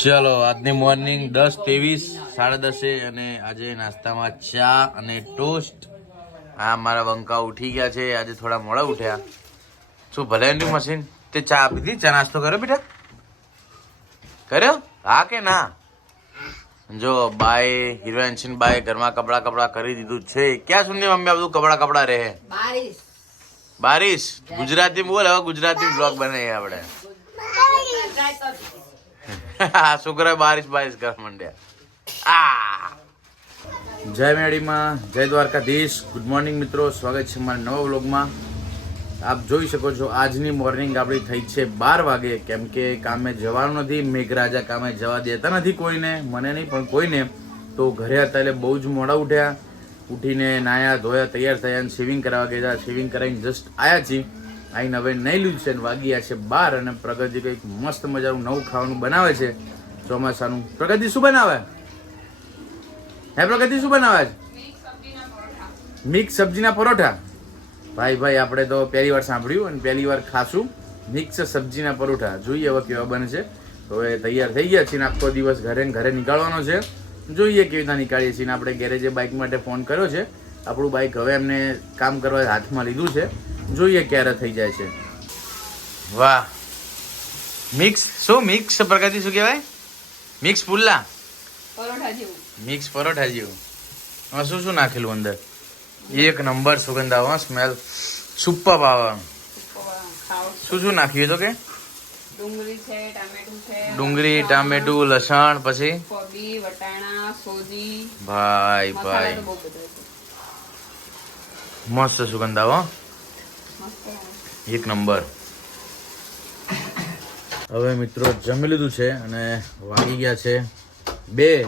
ચલો આજની મોર્નિંગ 10:23 10:30 અને આજે નાસ્તામાં ચા અને ટોસ્ટ. આ મારા બંકા ઉઠી ગયા છે, આજે થોડા મોડા ઉઠ્યા. શું ભલે એન્ડ્યુ મશીન તે ચા આપી દીધી? ચા નાસ્તો કર્યો બેટા? કર્યો? હા કે ના? જો બાય હિરોઈન બાય ઘરમાં કપડા કરી દીધું છે. ક્યાં સુધી મમ્મી આ બધું કપડા રહે? બારિશ ગુજરાતી બોલ. હવે ગુજરાતી બ્લોગ બનાવીએ આપણે. છોકરા બારિશ કરવા માંડ્યા. જય મેડીમાં, જય દ્વારકાધીશ. ગુડ મોર્નિંગ મિત્રો, સ્વાગત છે મારા નવા વ્લોગમાં. આપ જોઈ શકો છો આજની મોર્નિંગ આપણી થઈ છે 12 વાગે, કેમ કે કામે જવાનું નથી. મેઘરાજા કામે જવા દેતા નથી કોઈને, મને નહીં પણ કોઈને. તો ઘરે હતા એટલે બહુ જ મોડા ઉઠ્યા. ઉઠીને નાયા ધોયા, તૈયાર થયા અને શેવિંગ કરાવવા ગયા. શેવિંગ કરાવીને જસ્ટ આવ્યા છીએ. આઈને હવે નહીં લીધું છે અને વાગી ગયા છે 12 અને પ્રગતિ કંઈક મસ્ત મજાનું નવું ખાવાનું બનાવે છે ચોમાસાનું. પ્રગતિ શું બનાવે? હે પ્રગતિ શું બનાવે છે? મિક્સ સબ્જીના પરોઠા. ભાઈ આપણે તો પહેલી વાર સાંભળ્યું અને પહેલી વાર ખાશું મિક્સ સબ્જીના પરોઠા. જોઈએ હવે કેવા બને છે. તો હવે તૈયાર થઈ ગયા છીએ. આખો દિવસ ઘરે નીકળવાનો છે. જોઈએ કેવી રીતના નીકાળીએ છીએ. આપણે ગેરેજે બાઇક માટે ફોન કર્યો છે. આપણું બાઇક હવે એમને કામ કરવા હાથમાં લીધું છે. જોઈએ ક્યારે થઈ જાય છે. વાહ, મિક્સ પ્રગતિ શું કહેવાય? મિક્સ પુલ્લા, મિક્સ પરોઠા જેવું. એમાં શું નાખેલું અંદર? એક નંબર સુગંધ આવે, સ્મેલ સુપર આવે. શું નાખ્યું તો કે? ડુંગળી, ટામેટું, લસણ, પછી ભાઈ મસ્ત સુગંધ આવે, એક નંબર. હવે મિત્રો જમી લીધું છે અને વાગી ગયા છે 2.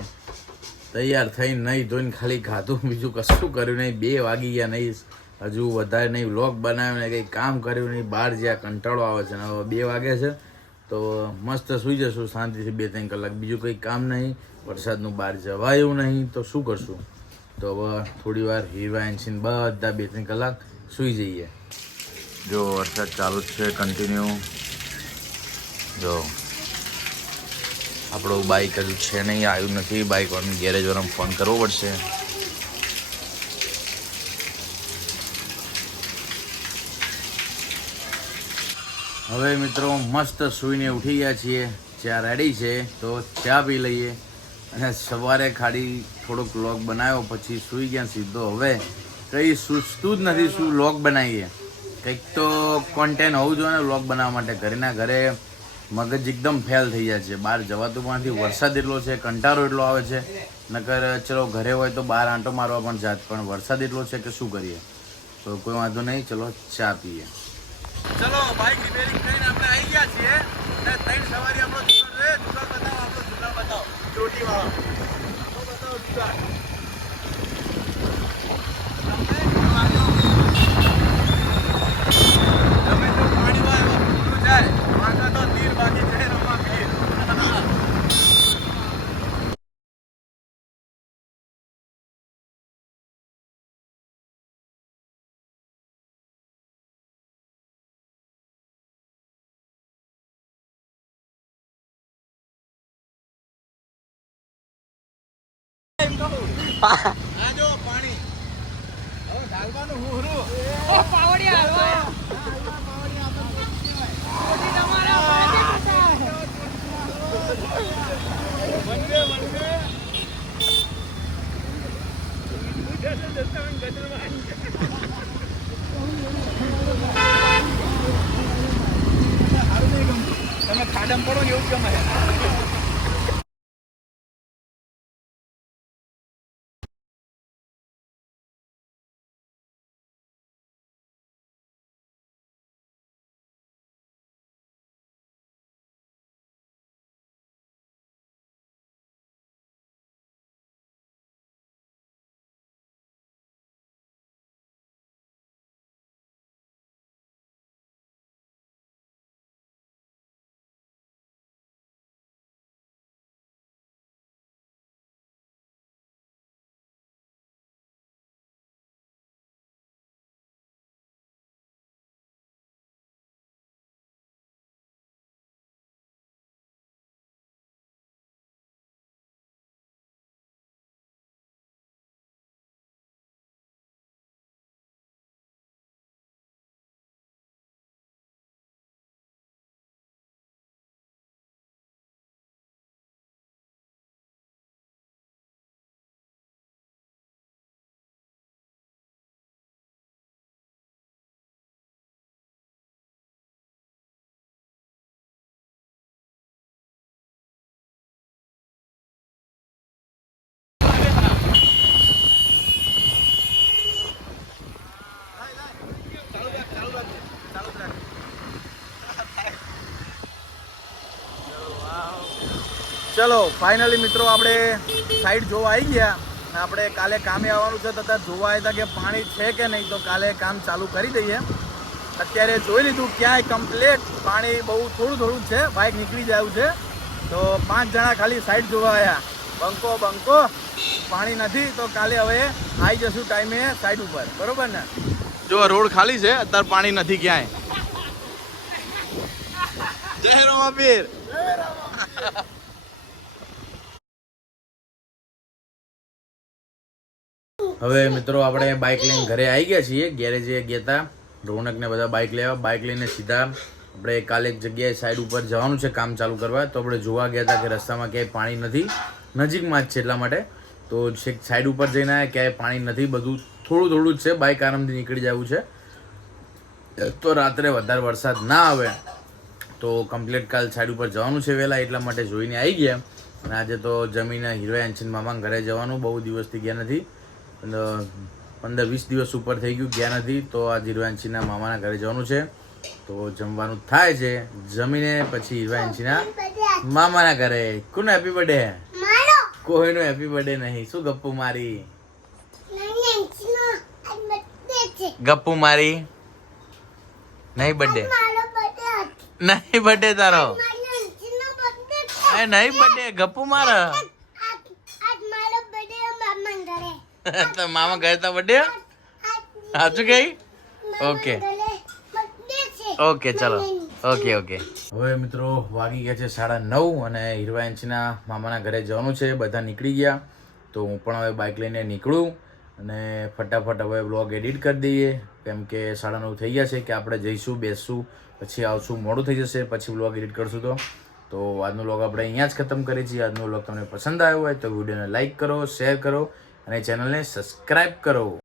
તૈયાર થઈને નહીં ધોઈને ખાલી ખાધું, બીજું કશું કર્યું નહીં. 2 વાગી ગયા, નહીં હજુ વધારે નહીં વ્લોગ બનાવ્યો ને કંઈ કામ કર્યું નહીં. બહાર જ્યાં કંટાળો આવે છે ને હવે 2 વાગ્યા છે તો મસ્ત સૂઈ જશું શાંતિથી 2-3 કલાક. બીજું કંઈ કામ નહીં, વરસાદનું બહાર જવાયું નહીં તો શું કરશું. તો હવે થોડી વાર હિરવાઈન બધા 2-3 કલાક સૂઈ જઈએ. જો વરસાદ ચાલુ જ છે કન્ટિન્યુ. જો આપણું બાઇક હજુ છે નહીં, આવ્યું નથી. બાઇક વાળાને ગેરેજ વાળાને ફોન કરવો પડશે. હવે મિત્રો મસ્ત સૂઈને ઉઠી ગયા છીએ. ચા રેડી છે તો ચા પી લઈએ. અને સવારે ખાલી થોડોક વ્લોગ બનાવ્યો પછી સૂઈ ગયા સીધો. હવે કંઈ સૂચતું જ નથી શું વ્લોગ બનાવીએ. કંઈક તો કોન્ટેન્ટ હોવું જોઈએ ને વ્લોગ બનાવવા માટે. ઘરેના ઘરે મગજ એકદમ ફેલ થઈ જાય છે. બહાર જવાતું પણ નથી. વરસાદ એટલો છે, કંટાળો એટલો આવે છે. નકર ચલો ઘરે હોય તો બહાર આંટો મારવા પણ જાત, પણ વરસાદ એટલો છે કે શું કરીએ. તો કોઈ વાંધો નહીં, ચલો ચા પીએ. ચલો બાઇક રિપેરિંગ કરીને આપણે આવી ગયા છીએ. અને 3 સવારી આપણો જુગાડ છે. જુગાડ બતાવો, આપણો જુગાડ બતાવો. ચોટી વાળો બતાવો જુગાડ. તમે તો પાણીમાં જાય વાંકા તો તીર બાકી છે રમવા પીર. આ જો પાણી હવે ઢાલવાનું હુહરું. ઓ પાવડિયા હાલવા. તમે ખાડમ પડો ને એવું ગમે. ચલો ફાઇનલી મિત્રો આપણે સાઈડ જોવા આવી ગયા. આપણે કાલે કામે આવવાનું છે તથા જોવા આવ્યા હતા કે પાણી છે કે નહીં, તો કાલે કામ ચાલુ કરી દઈએ. અત્યારે જોઈ લીધું ક્યાંય કમ્પ્લીટ પાણી બહુ થોડું છે, બાઇક નીકળી જાય છે. તો 5 જણા ખાલી સાઈડ જોવા આવ્યા. બંકો પાણી નથી, તો કાલે હવે આવી જશું ટાઈમે સાઈડ ઉપર, બરોબર ને? જો રોડ ખાલી છે, અત્યારે પાણી નથી ક્યાંય. જય રામાપીર. હવે મિત્રો આપણે બાઇક લઈને ઘરે આવી ગયા છીએ. ગેરેજે ગયા હતા રોનકને બધા બાઇક લેવા. બાઇક લઈને સીધા આપણે કાલે એક જગ્યાએ સાઈડ ઉપર જવાનું છે કામ ચાલુ કરવા. તો આપણે જોવા ગયા હતા કે રસ્તામાં ક્યાંય પાણી નથી, નજીકમાં જ છે એટલા માટે. તો છેક સાઈડ ઉપર જઈને આવ્યા, ક્યાંય પાણી નથી, બધું થોડું જ છે. બાઇક આરામથી નીકળી જવું છે. તો રાત્રે વધારે વરસાદ ના આવે તો કમ્પ્લીટ કાલ સાઈડ ઉપર જવાનું છે વહેલા, એટલા માટે જોઈને આવી ગયા. અને આજે તો જમીને હીરવાંશી મામા ઘરે જવાનું, બહુ દિવસથી ગયા નથી, 15-20 દિવસ ઉપર થઈ ગયું ગયા નથી. તો આ હીરવાંશીના મામાના ઘરે જવાનું છે. તો જમવાનું થાય છે, જમીને પછી હીરવાંશીના મામાના ઘરે. કોનો હેપી બર્થડે? કોઈનો હેપી બર્થડે નહીં. શું ગપ્પુ મારી? ગપ્પુ મારી નહીં બર્થડે, નહીં બર્થડે તારો, નહીં બર્થડે. ગપ્પુ મારે તો મામા ઘરે તો બર્થડે સાચું કઈ? ઓકે ચલો, ઓકે. હવે મિત્રો વાગી ગયા છે 9:30 અને હીરવાંશીના મામાના ઘરે જવાનું છે. બધા નીકળી ગયા, તો હું પણ હવે બાઇક લઈને નીકળું અને ફટાફટ હવે બ્લોગ એડિટ કરી દઈએ, કેમ કે 9:30 થઈ ગયા છે કે આપણે જઈશું, બેસશું, પછી આવશું, મોડું થઈ જશે, પછી બ્લોગ એડિટ કરશું. તો આજનો બ્લોગ આપણે અહીંયા જ ખતમ કરીએ છીએ. આજનો બ્લોગ તમને પસંદ આવ્યો હોય તો વિડીયોને લાઇક કરો, શેર કરો અને ચેનલને સબસ્ક્રાઈબ કરો.